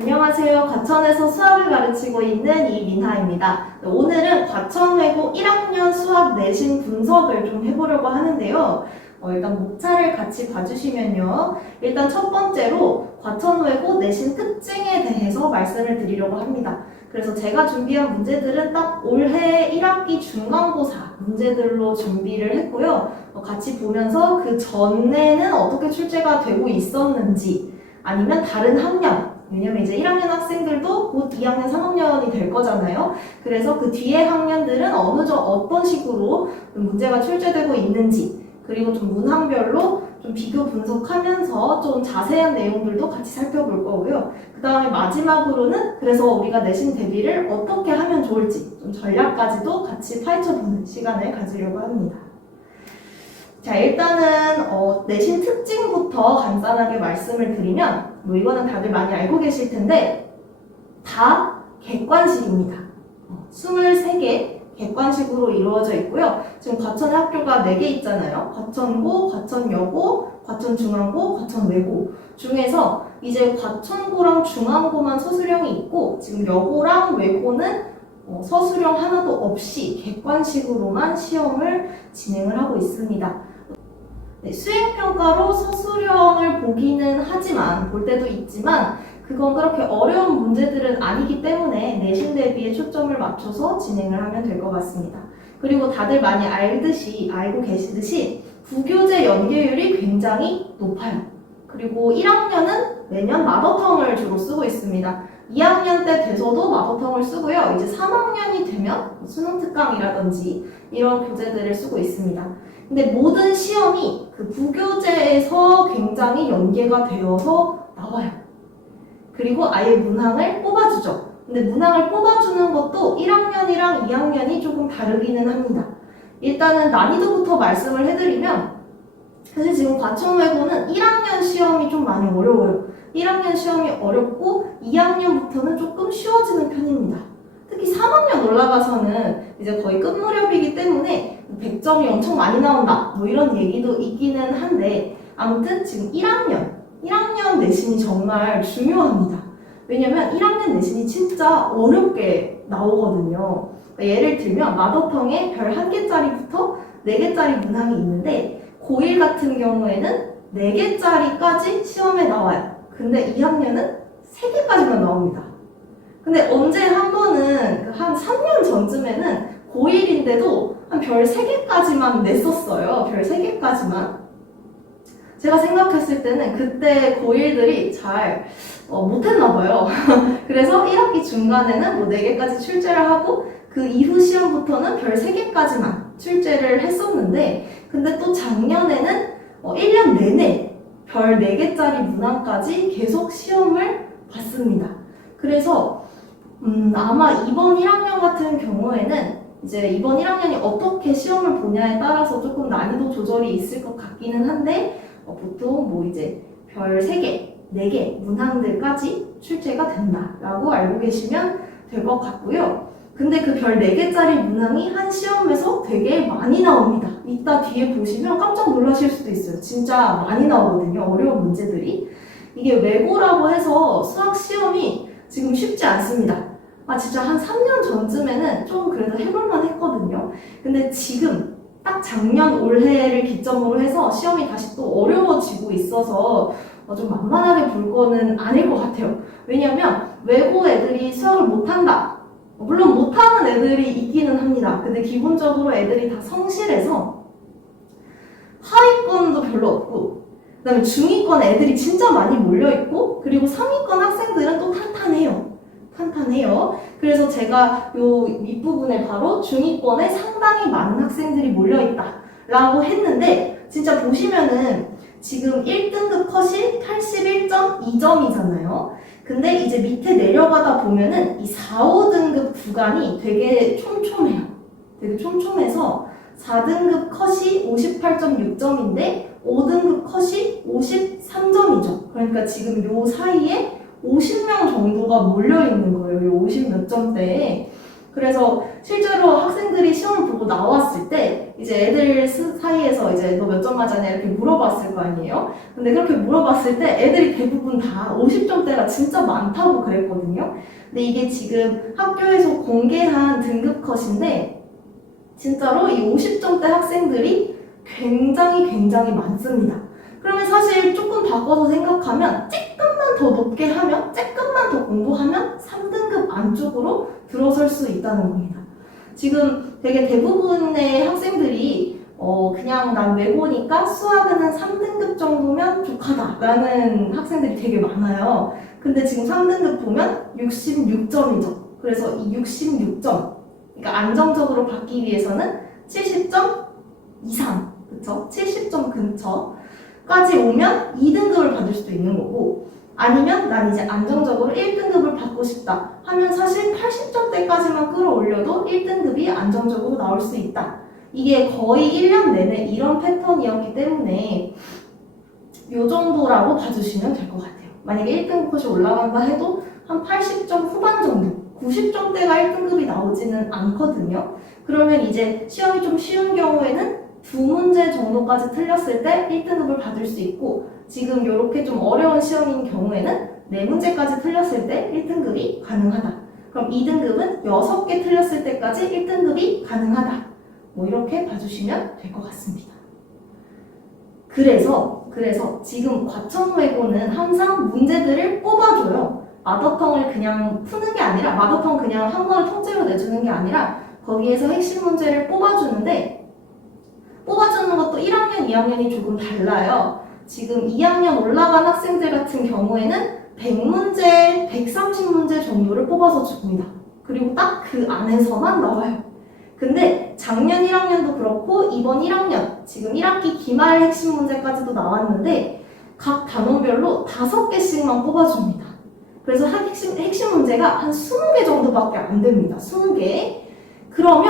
안녕하세요. 과천에서 수학을 가르치고 있는 이민하입니다. 오늘은 과천외고 1학년 수학 내신 분석을 좀 해보려고 하는데요. 일단 목차를 같이 봐주시면요. 일단 첫 번째로 과천외고 내신 특징에 대해서 말씀을 드리려고 합니다. 그래서 제가 준비한 문제들은 딱 올해 1학기 중간고사 문제들로 준비를 했고요. 같이 보면서 그 전에는 어떻게 출제가 되고 있었는지 아니면 다른 학년, 왜냐면 이제 1학년 학생들도 곧 2학년, 3학년이 될 거잖아요. 그래서 그 뒤에 학년들은 어떤 식으로 문제가 출제되고 있는지, 그리고 좀 문항별로 좀 비교 분석하면서 좀 자세한 내용들도 같이 살펴볼 거고요. 그 다음에 마지막으로는 그래서 우리가 내신 대비를 어떻게 하면 좋을지 좀 전략까지도 같이 파헤쳐보는 시간을 가지려고 합니다. 자, 일단은 내신 특징부터 간단하게 말씀을 드리면 이거는 다들 많이 알고 계실 텐데 다 객관식입니다. 23개 객관식으로 이루어져 있고요. 지금 과천의 학교가 4개 있잖아요. 과천고, 과천여고, 과천중앙고, 과천외고 중에서 이제 과천고랑 중앙고만 서술형이 있고 지금 여고랑 외고는 서술형 하나도 없이 객관식으로만 시험을 진행을 하고 있습니다. 네, 수행평가로 서술형을 보기는 하지만, 볼 때도 있지만 그건 그렇게 어려운 문제들은 아니기 때문에 내신 대비에 초점을 맞춰서 진행을 하면 될 것 같습니다. 그리고 다들 많이 알고 계시듯이 부교재 연계율이 굉장히 높아요. 그리고 1학년은 매년 마더텅을 주로 쓰고 있습니다. 2학년 때 돼서도 마더텅을 쓰고요. 이제 3학년이 되면 수능 특강이라든지 이런 교재들을 쓰고 있습니다. 근데 모든 시험이 그 부교재에서 굉장히 연계가 되어서 나와요. 그리고 아예 문항을 뽑아주죠. 근데 문항을 뽑아주는 것도 1학년이랑 2학년이 조금 다르기는 합니다. 일단은 난이도부터 말씀을 해드리면 사실 지금 과천외고는 1학년 시험이 좀 많이 어려워요. 1학년 시험이 어렵고 2학년부터는 조금 쉬워지는 편입니다. 특히 3학년 올라가서는 이제 거의 끝 무렵이기 때문에 100점이 엄청 많이 나온다 이런 얘기도 있기는 한데 아무튼 지금 1학년 내신이 정말 중요합니다. 왜냐면 1학년 내신이 진짜 어렵게 나오거든요. 예를 들면 마더텅에 별 1개짜리부터 4개짜리 문항이 있는데 고1 같은 경우에는 4개짜리까지 시험에 나와요. 근데 2학년은 3개까지만 나옵니다. 근데 언제 한 번은 한 3년 전쯤에는 고1인데도 한 별 3개까지만 냈었어요. 별 3개까지만. 제가 생각했을 때는 그때 고1들이 잘 못했나 봐요. 그래서 1학기 중간에는 4개까지 출제를 하고 그 이후 시험부터는 별 3개까지만 출제를 했었는데 근데 또 작년에는 1년 내내 별 4개짜리 문항까지 계속 시험을 봤습니다. 그래서 아마 이번 1학년 같은 경우에는 이제 이번 1학년이 어떻게 시험을 보냐에 따라서 조금 난이도 조절이 있을 것 같기는 한데 보통 이제 별 3개, 4개 문항들까지 출제가 된다라고 알고 계시면 될 것 같고요. 근데 그 별 4개짜리 문항이 한 시험에서 되게 많이 나옵니다. 이따 뒤에 보시면 깜짝 놀라실 수도 있어요. 진짜 많이 나오거든요. 어려운 문제들이. 이게 외고라고 해서 수학 시험이 지금 쉽지 않습니다. 진짜 한 3년 전쯤에는 좀 그래도 해볼만 했거든요. 근데 지금 딱 작년 올해를 기점으로 해서 시험이 다시 또 어려워지고 있어서 좀 만만하게 볼 거는 아닐 것 같아요. 왜냐면 외고 애들이 수학을 못한다. 물론 못하는 애들이 있기는 합니다. 근데 기본적으로 애들이 다 성실해서 하위권도 별로 없고 그 다음에 중위권 애들이 진짜 많이 몰려있고 그리고 상위권 학생들은 또 탄탄해요. 그래서 제가 요 윗부분에 바로 중위권에 상당히 많은 학생들이 몰려있다 라고 했는데 진짜 보시면은 지금 1등급 컷이 81.2점이잖아요. 근데 이제 밑에 내려가다 보면은 이 4, 5등급 구간이 되게 촘촘해요. 되게 촘촘해서 4등급 컷이 58.6점인데 5등급 컷이 53점이죠. 그러니까 지금 요 사이에 50명 정도가 몰려있는 거예요. 이 50몇 점대에. 그래서 실제로 학생들이 시험을 보고 나왔을 때 이제 애들 사이에서 이제 너 몇 점 맞았냐 이렇게 물어봤을 거 아니에요? 근데 그렇게 물어봤을 때 애들이 대부분 다 50점대가 진짜 많다고 그랬거든요. 근데 이게 지금 학교에서 공개한 등급 컷인데 진짜로 이 50점대 학생들이 굉장히 많습니다. 그러면 사실 조금 바꿔서 생각하면 조금만 더 높게 하면 조금만 더 공부하면 3등급 안쪽으로 들어설 수 있다는 겁니다. 지금 되게 대부분의 학생들이 그냥 난 외고니까 수학은 한 3등급 정도면 족하다라는 학생들이 되게 많아요. 근데 지금 3등급 보면 66점이죠. 그래서 이 66점, 그러니까 안정적으로 받기 위해서는 70점 이상, 그쵸? 70점 근처까지 오면 2등급을 받을 수도 있는 거고, 아니면 난 이제 안정적으로 1등급을 받고 싶다 하면 사실 80점대까지만 끌어올려도 1등급이 안정적으로 나올 수 있다. 이게 거의 1년 내내 이런 패턴이었기 때문에 이 정도라고 봐주시면 될 것 같아요. 만약에 1등급 컷이 올라간다 해도 한 80점 후반 정도, 90점대가 1등급이 나오지는 않거든요. 그러면 이제 시험이 좀 쉬운 경우에는 2문제 정도까지 틀렸을 때 1등급을 받을 수 있고, 지금 이렇게 좀 어려운 시험인 경우에는 4문제까지 틀렸을 때 1등급이 가능하다. 그럼 2등급은 6개 틀렸을 때까지 1등급이 가능하다. 뭐 이렇게 봐주시면 될 것 같습니다. 그래서 지금 과천외고는 항상 문제들을 뽑아줘요. 마더텅을 그냥 푸는 게 아니라, 마더텅 그냥 한 번을 통째로 내주는 게 아니라 거기에서 핵심 문제를 뽑아주는데, 뽑아주는 것도 1학년, 2학년이 조금 달라요. 지금 2학년 올라간 학생들 같은 경우에는 100문제, 130문제 정도를 뽑아서 줍니다. 그리고 딱 그 안에서만 나와요. 근데 작년 1학년도 그렇고 이번 1학년, 지금 1학기 기말 핵심 문제까지도 나왔는데 각 단원별로 5개씩만 뽑아줍니다. 그래서 핵심 문제가 한 20개 정도밖에 안 됩니다. 20개. 그럼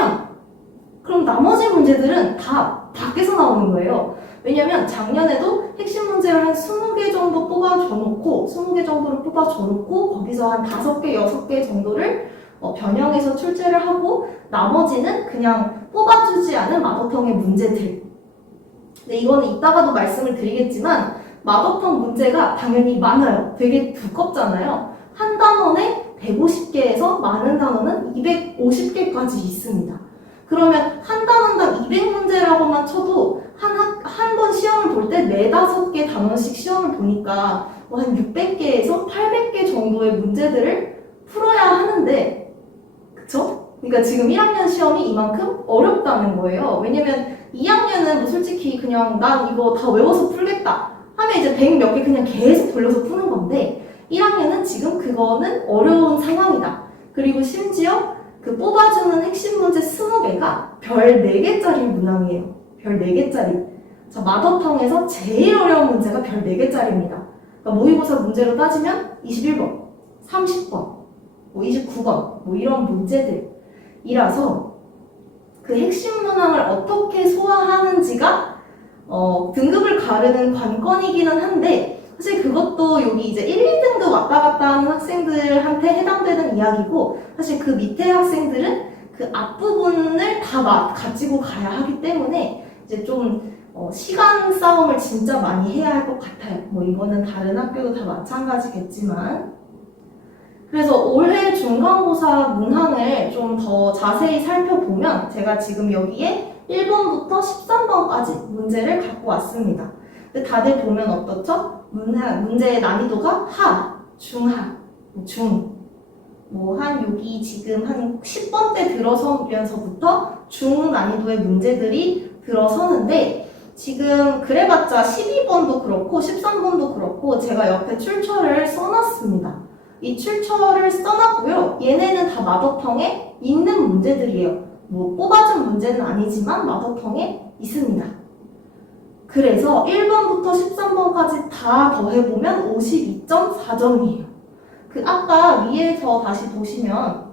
나머지 문제들은 다 밖에서 나오는 거예요. 왜냐면 작년에도 핵심 문제를 한 20개 정도 뽑아줘놓고 20개 정도를 뽑아줘놓고 거기서 한 5개, 6개 정도를 변형해서 출제를 하고 나머지는 그냥 뽑아주지 않은 마더텅의 문제들. 근데 이거는 이따가도 말씀을 드리겠지만 마더텅 문제가 당연히 많아요. 되게 두껍잖아요. 한 단원에 150개에서 많은 단원은 250개까지 있습니다. 그러면 한 단원당 200문제라고만 쳐도 한 번 시험을 볼 때 4-5개 단원씩 시험을 보니까 한 600개에서 800개 정도의 문제들을 풀어야 하는데, 그쵸? 그러니까 지금 1학년 시험이 이만큼 어렵다는 거예요. 왜냐면 2학년은 뭐 솔직히 그냥 난 이거 다 외워서 풀겠다 하면 이제 100 몇 개 그냥 계속 돌려서 푸는 건데 1학년은 지금 그거는 어려운 상황이다. 그리고 심지어 그 뽑아주는 핵심 문제 20개가 별 4개짜리 문항이에요. 별 4개짜리. 자, 마더텅에서 제일 어려운 문제가 별 4개짜리입니다. 그러니까 모의고사 문제로 따지면 21번, 30번, 뭐 29번, 뭐 이런 문제들이라서 그 핵심 문항을 어떻게 소화하는지가 등급을 가르는 관건이기는 한데 사실 그것도 여기 이제 1, 2등급 왔다 갔다 하는 학생들한테 해당되는 이야기고 사실 그 밑에 학생들은 그 앞부분을 다 가지고 가야 하기 때문에 이제 좀 시간 싸움을 진짜 많이 해야 할 것 같아요. 뭐 이거는 다른 학교도 다 마찬가지겠지만 그래서 올해 중간고사 문항을 좀 더 자세히 살펴보면 제가 지금 여기에 1번부터 13번까지 문제를 갖고 왔습니다. 근데 다들 보면 어떻죠? 문제의 난이도가 하, 중하, 중. 뭐 한 여기 지금 한 10번대 들어서면서부터 중 난이도의 문제들이 들어서는데 지금 그래봤자 12번도 그렇고 13번도 그렇고 제가 옆에 출처를 써놨습니다. 이 출처를 써놨고요. 얘네는 다 마더텅에 있는 문제들이에요. 뭐 뽑아준 문제는 아니지만 마더텅에 있습니다. 그래서 1번부터 13번까지 다 더해보면 52.4점이에요. 그 아까 위에서 다시 보시면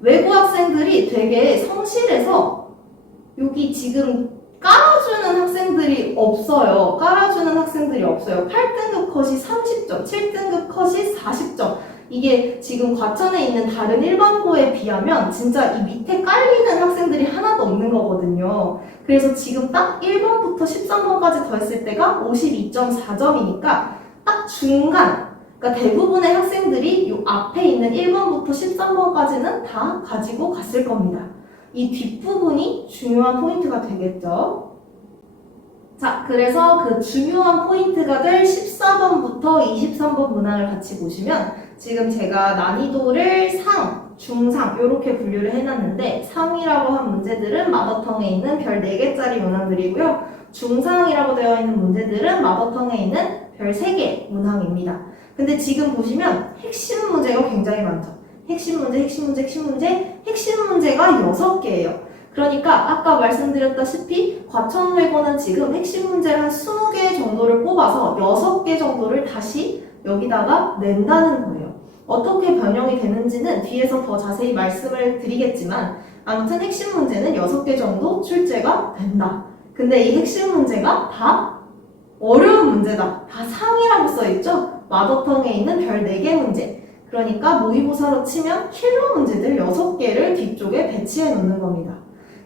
외고 학생들이 되게 성실해서 여기 지금 깔아주는 학생들이 없어요. 8등급 컷이 30점, 7등급 컷이 40점 이게 지금 과천에 있는 다른 일반고에 비하면 진짜 이 밑에 깔리는 학생들이 하나도 없는 거거든요. 그래서 지금 딱 1번부터 13번까지 더했을 때가 52.4점이니까 딱 중간, 그러니까 대부분의 학생들이 이 앞에 있는 1번부터 13번까지는 다 가지고 갔을 겁니다. 이 뒷부분이 중요한 포인트가 되겠죠. 자, 그래서 그 중요한 포인트가 될 14번부터 23번 문항을 같이 보시면 지금 제가 난이도를 상, 중상 이렇게 분류를 해놨는데 상이라고 한 문제들은 마더텅에 있는 별 4개짜리 문항들이고요. 중상이라고 되어 있는 문제들은 마더텅에 있는 별 3개 문항입니다. 근데 지금 보시면 핵심 문제가 굉장히 많죠. 핵심 문제가 6개예요. 그러니까 아까 말씀드렸다시피 과천외고는 지금 핵심 문제를 한 20개 정도를 뽑아서 6개 정도를 다시 여기다가 낸다는 거예요. 어떻게 변형이 되는지는 뒤에서 더 자세히 말씀을 드리겠지만 아무튼 핵심 문제는 6개 정도 출제가 된다. 근데 이 핵심 문제가 다 어려운 문제다. 다 상이라고 써있죠? 마더텅에 있는 별 4개 문제. 그러니까 모의고사로 치면 킬러 문제들 6개를 뒤쪽에 배치해 놓는 겁니다.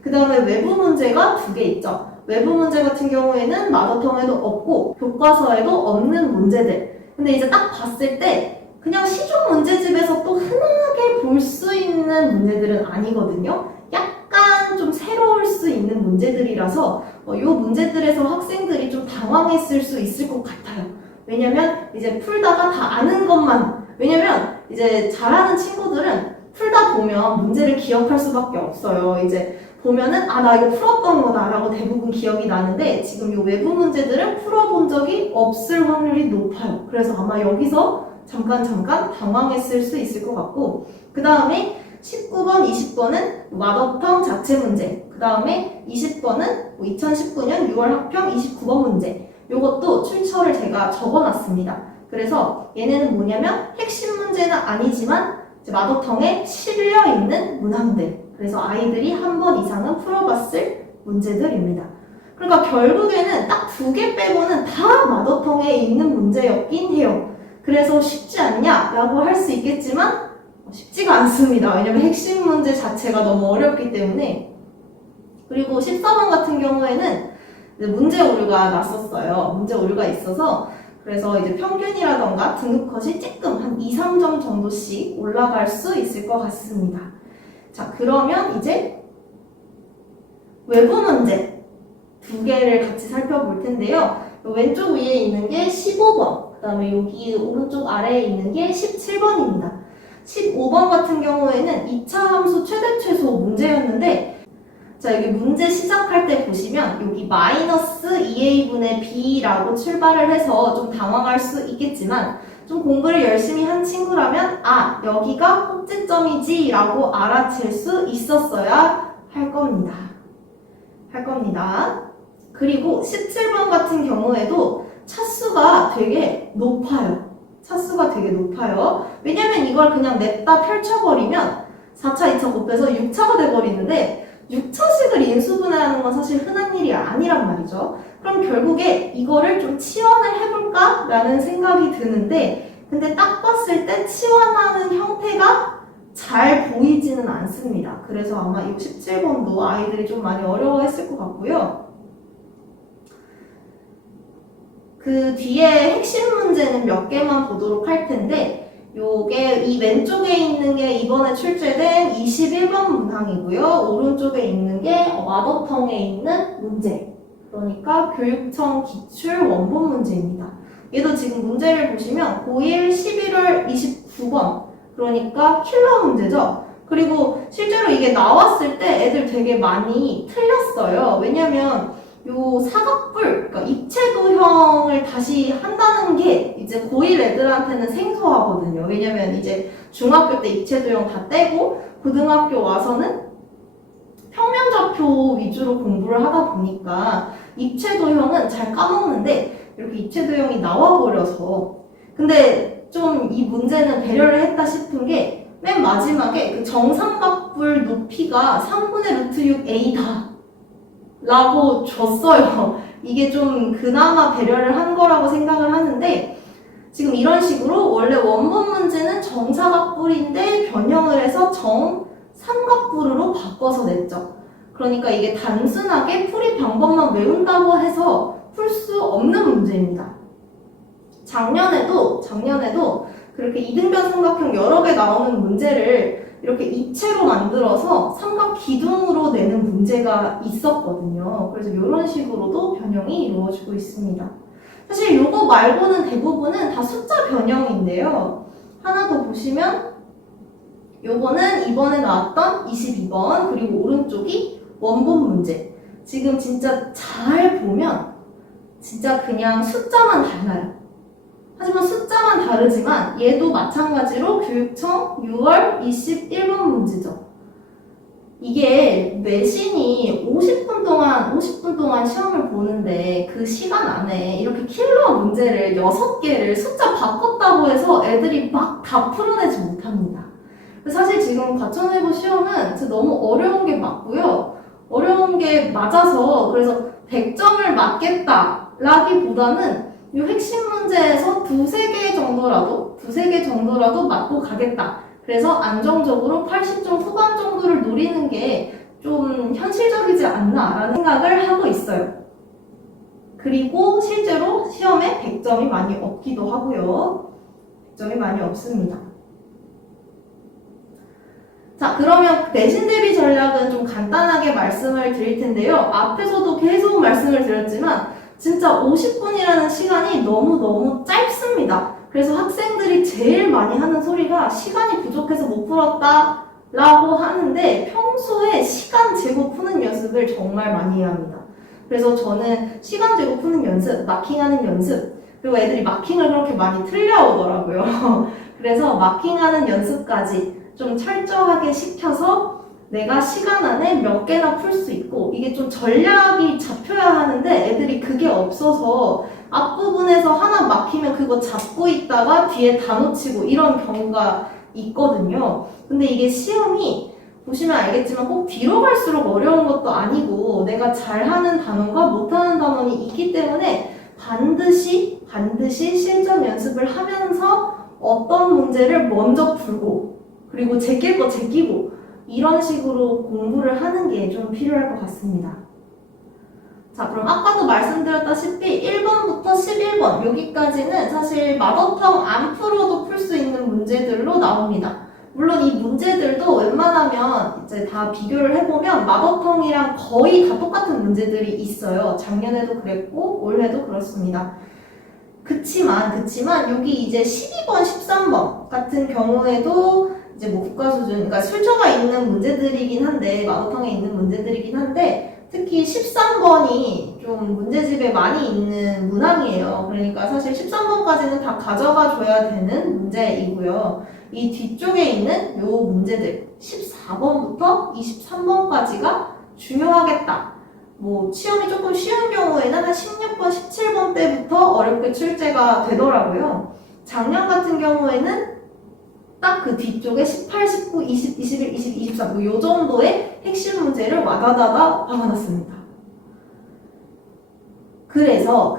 그 다음에 외부 문제가 2개 있죠. 외부 문제 같은 경우에는 마더텅에도 없고 교과서에도 없는 문제들. 근데 이제 딱 봤을 때 그냥 시중 문제집에서 또 흔하게 볼 수 있는 문제들은 아니거든요. 약간 좀 새로울 수 있는 문제들이라서 이 문제들에서 학생들이 좀 당황했을 수 있을 것 같아요. 왜냐면 이제 풀다가 다 아는 것만, 왜냐면 이제 잘하는 친구들은 풀다 보면 문제를 기억할 수밖에 없어요. 이제 보면은 나 이거 풀었던 거다 라고 대부분 기억이 나는데 지금 이 외부 문제들은 풀어본 적이 없을 확률이 높아요. 그래서 아마 여기서 잠깐 당황했을 수 있을 것 같고, 그 다음에 19번, 20번은 마더텅 자체 문제, 그 다음에 20번은 2019년 6월 학평 29번 문제. 요것도 출처를 제가 적어놨습니다. 그래서 얘네는 뭐냐면 핵심 문제는 아니지만 마더텅에 실려있는 문항들. 그래서 아이들이 한 번 이상은 풀어봤을 문제들입니다. 그러니까 결국에는 딱 2개 빼고는 다 마더텅에 있는 문제였긴 해요. 그래서 쉽지 않냐라고 할 수 있겠지만 쉽지가 않습니다. 왜냐면 핵심 문제 자체가 너무 어렵기 때문에. 그리고 14번 같은 경우에는 문제 오류가 났었어요. 문제 오류가 있어서 그래서 이제 평균이라던가 등급컷이 조금 한 2, 3점 정도씩 올라갈 수 있을 것 같습니다. 자, 그러면 이제 외부 문제 2개를 같이 살펴볼 텐데요. 왼쪽 위에 있는 게 15번, 그 다음에 여기 오른쪽 아래에 있는 게 17번입니다. 15번 같은 경우에는 2차 함수 최대 최소 문제였는데, 자, 여기 문제 시작할 때 보시면 여기 마이너스 2a분의 b라고 출발을 해서 좀 당황할 수 있겠지만 좀 공부를 열심히 한 친구라면 여기가 꼭지점이지 라고 알아챌 수 있었어야 할 겁니다. 그리고 17번 같은 경우에도 차수가 되게 높아요. 왜냐면 이걸 그냥 냈다 펼쳐버리면 4차, 2차 곱해서 6차가 돼버리는데 6차식을 인수분해하는 건 사실 흔한 일이 아니란 말이죠. 그럼 결국에 이거를 좀 치환을 해볼까? 라는 생각이 드는데 근데 딱 봤을 때 치환하는 형태가 잘 보이지는 않습니다. 그래서 아마 이 17번도 아이들이 좀 많이 어려워했을 것 같고요. 그 뒤에 핵심 문제는 몇 개만 보도록 할 텐데 요게 이 왼쪽에 있는 게 이번에 출제된 21번 문항이고요. 오른쪽에 있는 게 마더텅에 있는 문제. 그러니까 교육청 기출 원본 문제입니다. 얘도 지금 문제를 보시면 고1 11월 29번. 그러니까 킬러 문제죠. 그리고 실제로 이게 나왔을 때 애들 되게 많이 틀렸어요. 왜냐면 요 사각뿔, 그러니까 입체도형을 다시 한다는 게 이제 고1 애들한테는 생소하거든요. 왜냐면 이제 중학교 때 입체도형 다 떼고 고등학교 와서는 평면좌표 위주로 공부를 하다 보니까 입체도형은 잘 까먹는데 이렇게 입체도형이 나와버려서 근데 좀 이 문제는 배려를 했다 싶은 게 맨 마지막에 그 정삼각뿔 높이가 3분의 루트 6a다 라고 줬어요. 이게 좀 그나마 배려를 한 거라고 생각을 하는데 지금 이런 식으로 원래 원본 문제는 정삼각뿔 삼각뿔인데 변형을 해서 정삼각뿔으로 바꿔서 냈죠. 그러니까 이게 단순하게 풀이 방법만 외운다고 해서 풀 수 없는 문제입니다. 작년에도 그렇게 이등변 삼각형 여러 개 나오는 문제를 이렇게 입체로 만들어서 삼각 기둥으로 내는 문제가 있었거든요. 그래서 이런 식으로도 변형이 이루어지고 있습니다. 사실 이거 말고는 대부분은 다 숫자 변형인데요. 하나 더 보시면 요거는 이번에 나왔던 22번, 그리고 오른쪽이 원본 문제. 지금 진짜 잘 보면 진짜 그냥 숫자만 달라요. 하지만 숫자만 다르지만 얘도 마찬가지로 교육청 6월 21번 문제죠. 이게 내신이 50분 동안 시험을 보는데 그 시간 안에 이렇게 킬러 문제를 6개를 숫자 바꿨다고 해서 애들이 막 다 풀어내지 못합니다. 사실 지금 과천외고 시험은 진짜 너무 어려운 게 맞고요. 어려운 게 맞아서 그래서 100점을 맞겠다 라기보다는 이 핵심 문제에서 두세 개 정도라도 맞고 가겠다. 그래서 안정적으로 80점 후반 정도를 노리는 게 좀 현실적이지 않나라는 생각을 하고 있어요. 그리고 실제로 시험에 100점이 많이 없기도 하고요. 100점이 많이 없습니다. 자, 그러면 내신 대비 전략은 좀 간단하게 말씀을 드릴 텐데요. 앞에서도 계속 말씀을 드렸지만 진짜 50분이라는 시간이 너무너무 짧습니다. 그래서 학생들이 제일 많이 하는 소리가 시간이 부족해서 못 풀었다 라고 하는데 평소에 시간 재고 푸는 연습을 정말 많이 해야 합니다. 그래서 저는 시간 재고 푸는 연습, 마킹하는 연습, 그리고 애들이 마킹을 그렇게 많이 틀려오더라고요. 그래서 마킹하는 연습까지 좀 철저하게 시켜서 내가 시간 안에 몇 개나 풀 수 있고, 이게 좀 전략이 잡혀야 하는데 애들이 그게 없어서 앞부분에서 하나 막히면 그거 잡고 있다가 뒤에 다 놓치고 이런 경우가 있거든요. 근데 이게 시험이 보시면 알겠지만 꼭 뒤로 갈수록 어려운 것도 아니고 내가 잘하는 단원과 못하는 단원이 있기 때문에 반드시 실전 연습을 하면서 어떤 문제를 먼저 풀고 그리고 제낄 거 제끼고 이런 식으로 공부를 하는 게 좀 필요할 것 같습니다. 자, 그럼 아까도 말씀드렸다시피 1번부터 11번 여기까지는 사실 마더텅 안 풀어도 풀 수 있는 문제들로 나옵니다. 물론 이 문제들도 웬만하면 이제 다 비교를 해보면 마더텅이랑 거의 다 똑같은 문제들이 있어요. 작년에도 그랬고 올해도 그렇습니다. 그치만 여기 이제 12번, 13번 같은 경우에도 이제 뭐 국가수준, 그러니까 출처가 있는 문제들이긴 한데 마더텅에 있는 문제들이긴 한데 특히 13번이 좀 문제집에 많이 있는 문항이에요. 그러니까 사실 13번까지는 다 가져가 줘야 되는 문제이고요. 이 뒤쪽에 있는 요 문제들 14번부터 23번까지가 중요하겠다. 뭐 시험이 조금 쉬운 경우에는 한 16번, 17번 때부터 어렵게 출제가 되더라고요. 작년 같은 경우에는 딱 그 뒤쪽에 18, 19, 20, 21, 22, 23 뭐 요 정도의 핵심 문제를 와다다다 박아놨습니다. 그래서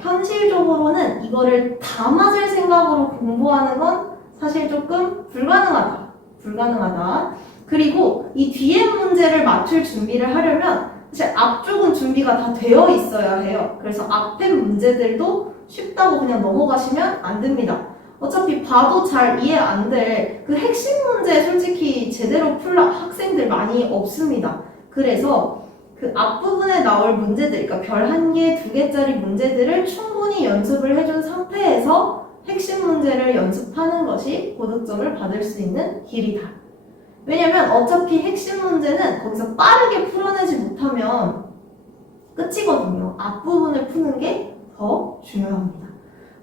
현실적으로는 이거를 다 맞을 생각으로 공부하는 건 사실 조금 불가능하다. 그리고 이 뒤에 문제를 맞출 준비를 하려면 사실 앞쪽은 준비가 다 되어 있어야 해요. 그래서 앞에 문제들도 쉽다고 그냥 넘어가시면 안 됩니다. 어차피 봐도 잘 이해 안 될 그 핵심 문제 솔직히 제대로 풀 학생들 많이 없습니다. 그래서 그 앞부분에 나올 문제들, 그러니까 별 1개, 2개짜리 문제들을 충분히 연습을 해준 상태에서 핵심 문제를 연습하는 것이 고득점을 받을 수 있는 길이다. 왜냐면 어차피 핵심 문제는 거기서 빠르게 풀어내지 못하면 끝이거든요. 앞부분을 푸는 게 더 중요합니다.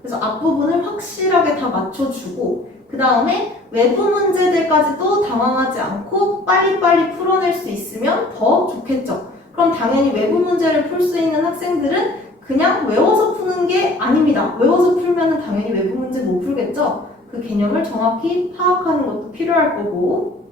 그래서 앞부분을 확실하게 다 맞춰주고 그 다음에 외부 문제들까지도 당황하지 않고 빨리빨리 풀어낼 수 있으면 더 좋겠죠. 그럼 당연히 외부 문제를 풀 수 있는 학생들은 그냥 외워서 푸는 게 아닙니다. 외워서 풀면 당연히 외부 문제 못 풀겠죠. 그 개념을 정확히 파악하는 것도 필요할 거고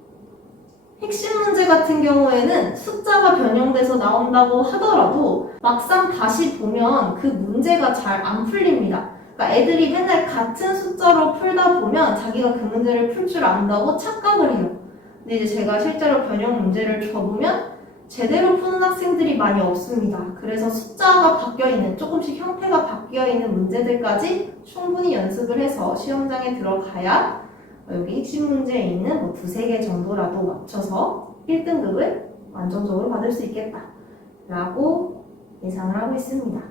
핵심 문제 같은 경우에는 숫자가 변형돼서 나온다고 하더라도 막상 다시 보면 그 문제가 잘 안 풀립니다. 그러니까 애들이 맨날 같은 숫자로 풀다 보면 자기가 그 문제를 풀 줄 안다고 착각을 해요. 근데 이제 제가 실제로 변형 문제를 줘보면 제대로 푸는 학생들이 많이 없습니다. 그래서 숫자가 바뀌어있는, 조금씩 형태가 바뀌어있는 문제들까지 충분히 연습을 해서 시험장에 들어가야 여기 핵심 문제에 있는 뭐 두세 개 정도라도 맞춰서 1등급을 안정적으로 받을 수 있겠다 라고 예상을 하고 있습니다.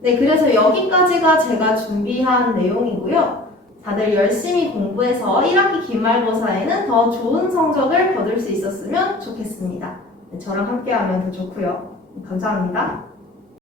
네, 그래서 여기까지가 제가 준비한 내용이고요. 다들 열심히 공부해서 1학기 기말고사에는 더 좋은 성적을 거둘 수 있었으면 좋겠습니다. 네, 저랑 함께하면 더 좋고요. 감사합니다.